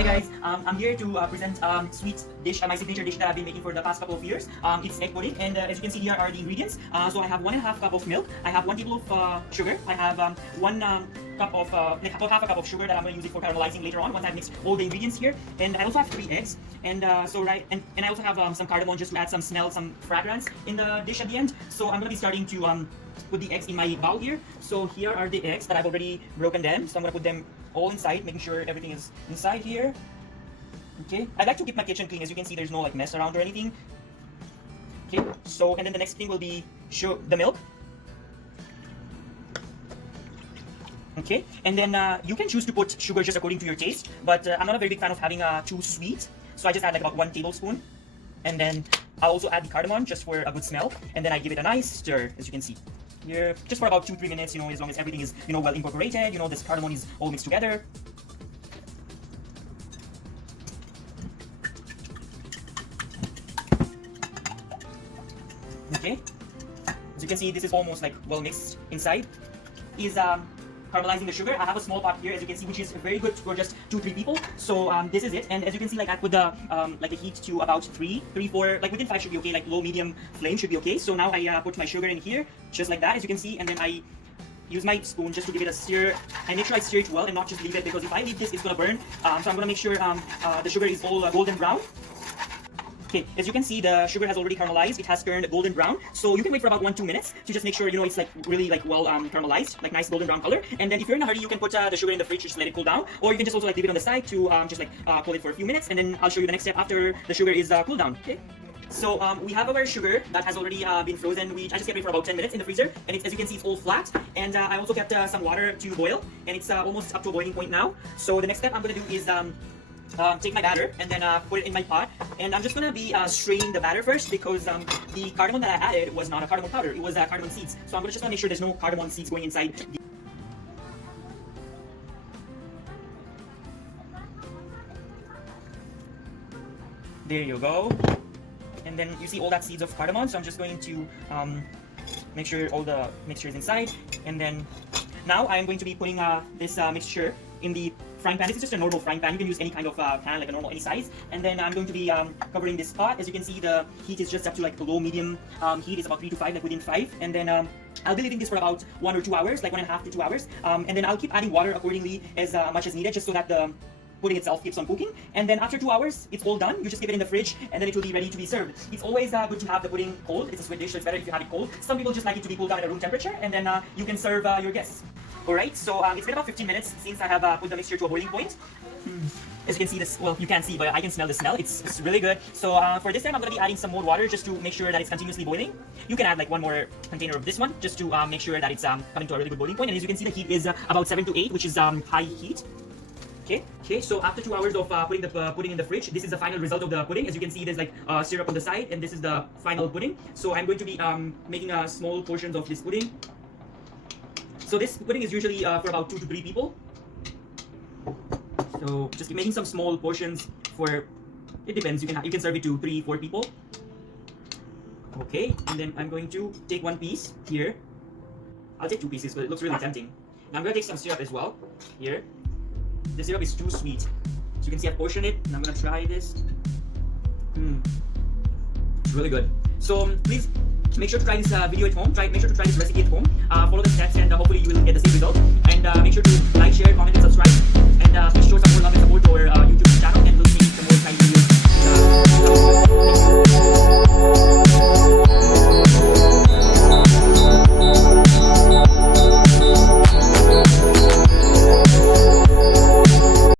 Hi guys, I'm here to present sweet dish, my signature dish that I've been making for the past couple of years. It's egg pudding, and as you can see here are the ingredients. So I have 1.5 cup of milk, I have 1 table of sugar, I have one cup of like about half a cup of sugar that I'm going to use it for caramelizing later on once I've mixed all the ingredients here. And I also have 3 eggs, and and I also have some cardamom just to add some smell, some fragrance in the dish at the end. So I'm going to be starting to put the eggs in my bowl here. So here are the eggs that I've already broken them. So I'm going to put them all inside, making sure everything is inside here. Okay, I like to keep my kitchen clean. As you can see, there's no like mess around or anything. Okay, so and then the next thing will be the milk. Okay, and then you can choose to put sugar just according to your taste, but I'm not a very big fan of having too sweet, so I just add like about 1 tablespoon. And then I'll also add the cardamom just for a good smell, and then I give it a nice stir, as you can see here, just for about 2-3 minutes, you know, as long as everything is, you know, well incorporated, you know, this cardamom is all mixed together. Okay, as you can see, this is almost like well mixed inside. Is caramelizing the sugar. I have a small pot here, as you can see, which is very good for just 2-3 people. So this is it, and as you can see, like I put the like the heat to about 3-4, like within 5 should be okay, like low medium flame should be okay. So now I put my sugar in here, just like that, as you can see, and then I use my spoon just to give it a stir. I make sure I stir it well and not just leave it, because if I leave this, it's gonna burn. So I'm gonna make sure the sugar is all golden brown. Okay, as you can see, the sugar has already caramelized. It has turned golden brown. So you can wait for about 1-2 minutes to just make sure, you know, it's like really like well caramelized, like nice golden brown color. And then if you're in a hurry, you can put the sugar in the fridge, just let it cool down. Or you can just also like leave it on the side to just like cool it for a few minutes. And then I'll show you the next step after the sugar is cooled down. Okay. So we have our sugar that has already been frozen. I just kept it for about 10 minutes in the freezer, and it's, as you can see, it's all flat. And I also kept some water to boil, and it's almost up to a boiling point now. So the next step I'm gonna do is take my batter and then put it in my pot, and I'm just gonna be straining the batter first, because the cardamom that I added was not a cardamom powder, it was cardamom seeds. So I'm just gonna make sure there's no cardamom seeds going inside. There you go. And then you see all that seeds of cardamom, so I'm just going to make sure all the mixture is inside. And then now I'm going to be putting this mixture in the frying pan. This is just a normal frying pan. You can use any kind of pan, like a normal, any size. And then I'm going to be covering this pot. As you can see, the heat is just up to like a low medium heat. It's about 3 to 5, like within 5. And then I'll be leaving this for about 1 or 2 hours, like 1.5 to 2 hours. And then I'll keep adding water accordingly as much as needed, just so that the pudding itself keeps on cooking. And then after 2 hours, it's all done. You just keep it in the fridge, and then it will be ready to be served. It's always good to have the pudding cold. It's a sweet dish, so it's better if you have it cold. Some people just like it to be cooled down at room temperature, and then you can serve your guests. Alright, so it's been about 15 minutes since I have put the mixture to a boiling point. As you can see this, well, you can't see, but I can smell the smell. It's really good. So for this time, I'm going to be adding some more water just to make sure that it's continuously boiling. You can add like 1 more container of this one, just to make sure that it's coming to a really good boiling point. And as you can see, the heat is about 7 to 8, which is high heat. Okay, so after 2 hours of putting the pudding in the fridge, this is the final result of the pudding. As you can see, there's like syrup on the side, and this is the final pudding. So I'm going to be making small portions of this pudding. So this pudding is usually for about 2 to 3 people. So just making some small portions for, it depends, you can serve it to 3-4 people. Okay, and then I'm going to take 1 piece here. I'll take 2 pieces, but it looks really tempting. Now I'm going to take some syrup as well here. The syrup is too sweet, so you can see I've portioned it, and I'm gonna try this. It's really good. So please make sure to try this video at home. Make sure to try this recipe at home. Follow the steps, and hopefully you will get the same result. And make sure to like, share, comment, and subscribe. And